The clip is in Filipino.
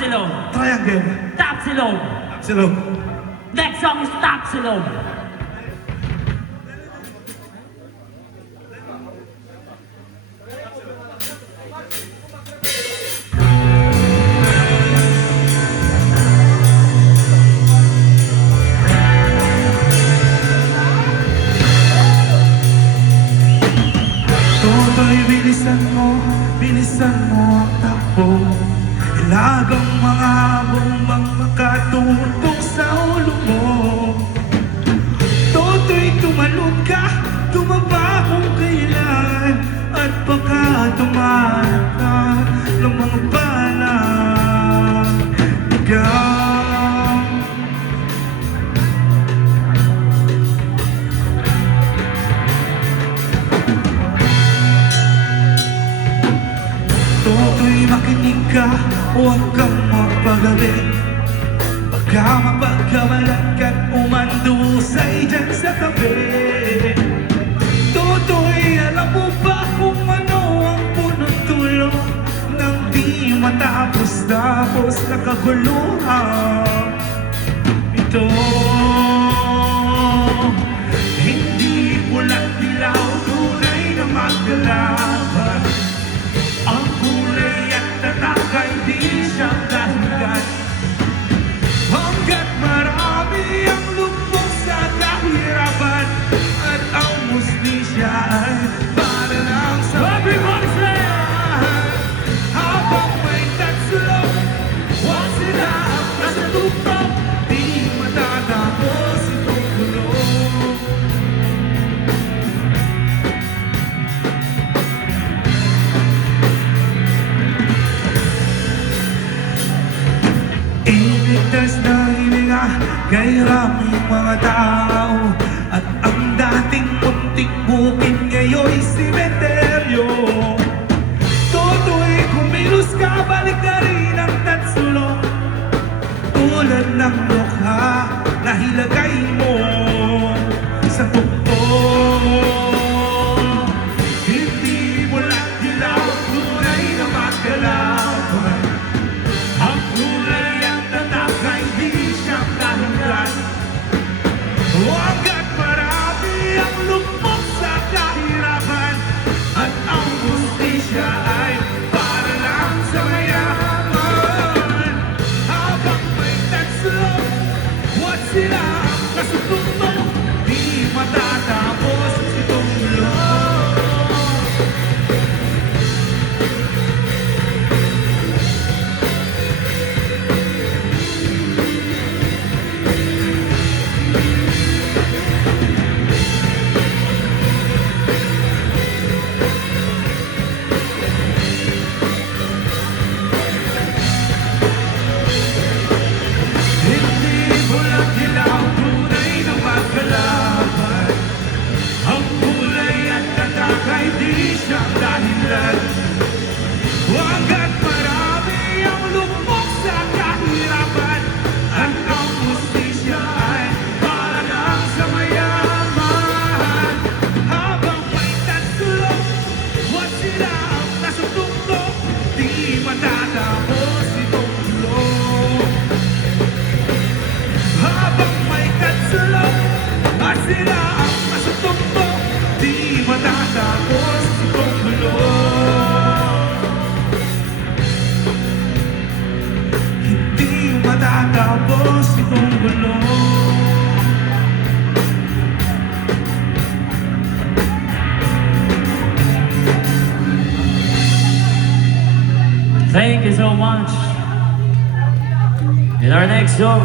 Tapsilog. Triangle. Tapsilog. Silog. Next song is Tapsilog. Toto'y bilisan mo ang takbo. Ilagang mga bombang makatutok sa ulo mo. Toto'y tumalon ka, tumaba kung kailan, at baka tumahan ka ng mga balang ligaw. Toto'y makinig ka, huwag kang magpagaling. Baka mapagkamalan ka't umandusay dyan sa tabi. Toto'y alam mo ba kung ano ang punot dulo ng di matapos-tapos na kaguluhan ito? Hindi pulat dilaw, tunay na maglalaban. Ang kulay at tatak ay di siyang dahilan. Hanggat marami ang lubog sa kahirapan, at ang mustisya ay para lang sa Everybody say it! habang may tatsulog, huwag sila ang nasa tuktok, di matatapos itong gulong. Iniligtas na hininga kay maraming mga tao, at ang dating munting bukid ngayon'y simenteryo. Toto'y kumilos ka, balik na rin ang tatsulong, tulad ng lokha na hilagay mo sa tuktok. Hindi mo lang dilaw, tunay na magkalaban. Ang kulay at tatak ay di siyang dahilan. Hanggat marami ang lupok sa kahirapan, at ang justisya ay para lang sa mayaman. Habang may tatsulog, huwag sila ang kasutugtog, di matatapos itong mulo. Hindi bulang dilaw, tunay na magkalaban. Ang kulay at tatak ay di siyang dahilan. Hanggat marami ang lupok sa kahirapan, at ang justisya ay para lang sa mayaman. Habang may tatsulog, huwag sila ang nasutugtog, di matatapos itong gulong. Habang may tatsulog, at sila ang nasutugtog, di matatapos itong gulong. Hindi matatapos itong gulong. Thank you so much. In our next song,